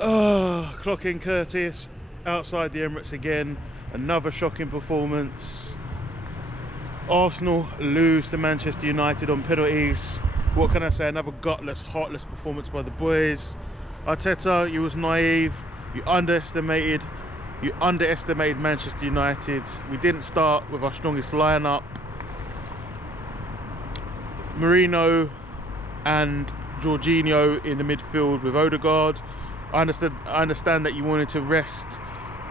Oh, clocking Curtis outside the Emirates again. Another shocking performance. Arsenal lose to Manchester United on penalties. What can I say? Another gutless, heartless performance by the boys. Arteta, you was naive. You underestimated Manchester United. We didn't start with our strongest lineup. Mourinho and Jorginho in the midfield with Odegaard. I understand that you wanted to rest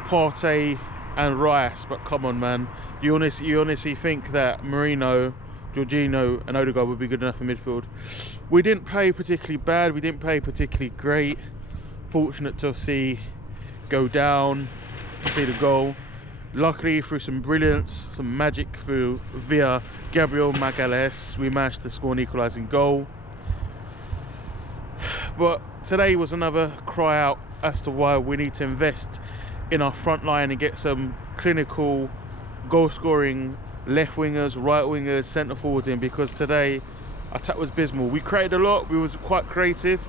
Partey and Rice, but come on, man. You honestly think that Mourinho, Jorginho and Odegaard would be good enough in midfield? We didn't play particularly bad. We didn't play particularly great. Fortunate to see go down, see the goal. Luckily, through some brilliance, some magic via Gabriel Magalhaes, we managed to score an equalising goal. But today was another cry out as to why we need to invest in our front line and get some clinical goal scoring left wingers, right wingers, centre forwards in, because today attack was abysmal. We created a lot, we was quite creative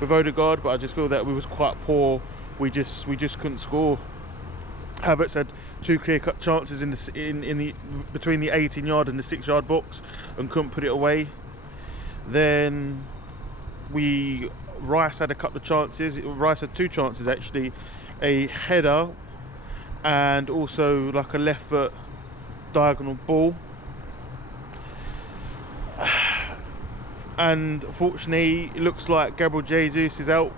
with Odegaard, but I just feel that we was quite poor. We just couldn't score. Havertz had two clear-cut chances in the between the 18-yard and the 6-yard box and couldn't put it away. Then Rice had a couple of chances. Rice had two chances actually, a header and also like a left foot diagonal ball. And fortunately, it looks like Gabriel Jesus is out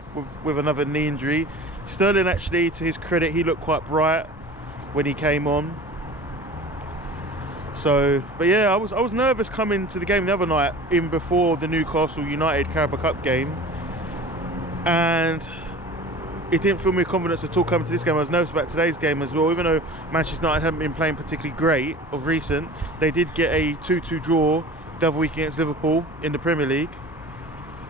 with another knee injury. Sterling, actually, to his credit, he looked quite bright when he came on. So, but yeah, I was nervous coming to the game the other night, even before the Newcastle United Carabao Cup game, and it didn't fill me with confidence at all coming to this game. I was nervous about today's game as well. Even though Manchester United haven't been playing particularly great of recent, they did get a 2-2 draw the other week against Liverpool in the Premier League.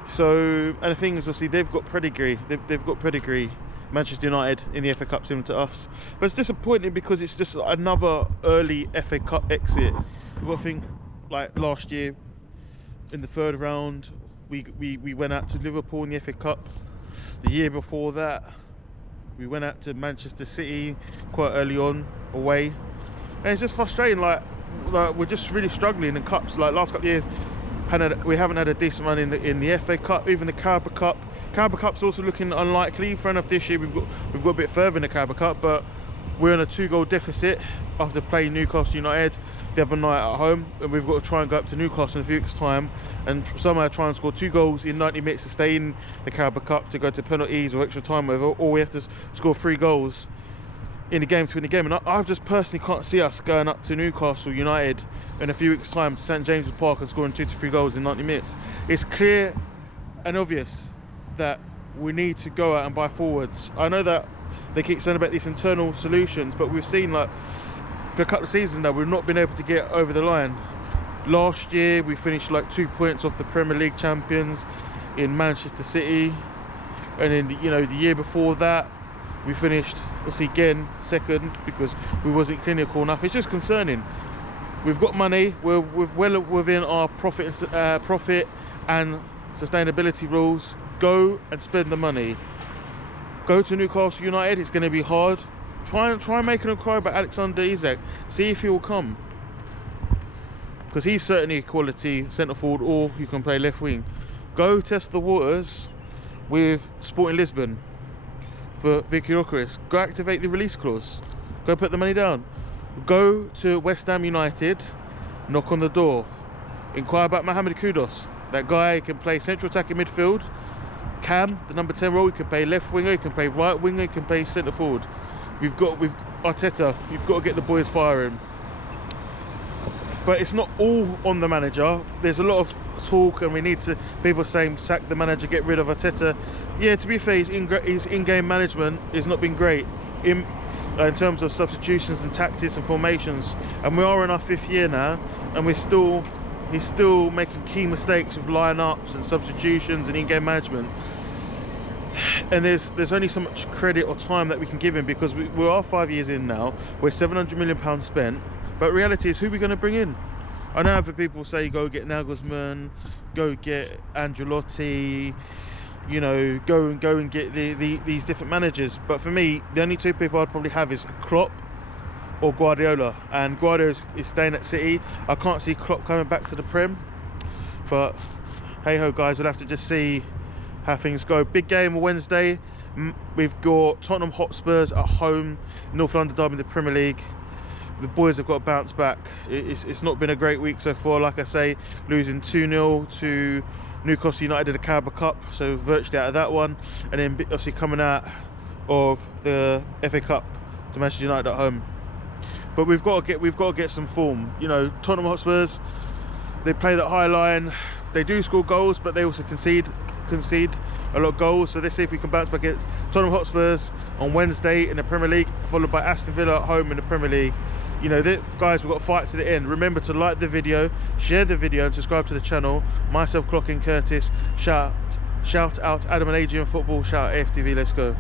So, and the thing is, obviously, they've got pedigree. They've got pedigree, Manchester United, in the FA Cup, similar to us. But it's disappointing because it's just another early FA Cup exit. You've got to think, like last year in the third round, we went out to Liverpool in the FA Cup. The year before that, we went out to Manchester City quite early on, away. And it's just frustrating, like we're just really struggling in cups. Like last couple of years, we haven't had a decent run in the FA Cup, even the Carabao Cup. Carabao Cup's also looking unlikely. Fair enough, this year we've got a bit further in the Carabao Cup, but we're on a 2-goal deficit after playing Newcastle United the other night at home, and we've got to try and go up to Newcastle in a few weeks' time and somehow try and score 2 goals in 90 minutes to stay in the Carabao Cup, to go to penalties or extra time, whatever, or we have to score 3 goals in the game to win the game. And I just personally can't see us going up to Newcastle United in a few weeks' time to St James's Park and scoring 2 to 3 goals in 90 minutes. It's clear and obvious that we need to go out and buy forwards. I know that they keep saying about these internal solutions, but we've seen, like, for a couple of seasons now, we've not been able to get over the line. Last year we finished like 2 points off the Premier League champions in Manchester City, and in the year before that we finished, obviously, again second because we wasn't clinical enough. It's just concerning. We've got money, we're well within our profit and sustainability rules. Go and spend the money. Go to Newcastle United. It's going to be hard. Try and make an inquiry about Alexander Isak. See if he will come, because he's certainly a quality centre forward, or you can play left wing. Go test the waters with Sporting Lisbon for Vicky Gyökeres. Go activate the release clause. Go put the money down. Go to West Ham United. Knock on the door. Inquire about Mohamed Kudus. That guy can play central attacking midfield. Cam, the number 10 role. He can play left winger. He can play right winger. He can play centre forward. We've Arteta, you've got to get the boys firing. But it's not all on the manager. There's a lot of talk, and we need to, people saying sack the manager, get rid of Arteta. Yeah, to be fair, his in-game management has not been great in terms of substitutions and tactics and formations. And we are in our 5th year now, and he's still making key mistakes with lineups and substitutions and in-game management. And there's only so much credit or time that we can give him, because we are 5 years in now. We're £700 million spent, but reality is, who are we going to bring in? I know other people say go get Nagelsmann, go get Ancelotti, you know, go and get these different managers. But for me, the only two people I'd probably have is Klopp or Guardiola, and Guardiola is staying at City. I can't see Klopp coming back to the Prem, but hey ho guys, we'll have to just see how things go. Big game on Wednesday. We've got Tottenham Hotspurs at home, North London derby in the Premier League. The boys have got to bounce back. It's not been a great week so far. Like I say, losing 2-0 to Newcastle United in the Carabao Cup, so virtually out of that one, and then obviously coming out of the FA Cup to Manchester United at home. But we've got to get some form. You know, Tottenham Hotspurs, they play that high line. They do score goals, but they also concede a lot of goals. So let's see if we can bounce back against Tottenham Hotspurs on Wednesday in the Premier League, followed by Aston Villa at home in the Premier League. You know, guys, we've got to fight to the end. Remember to like the video, share the video, and subscribe to the channel. Myself, Clock and Curtis. Shout out Adam and Adrian Football. Shout out AFTV. Let's go.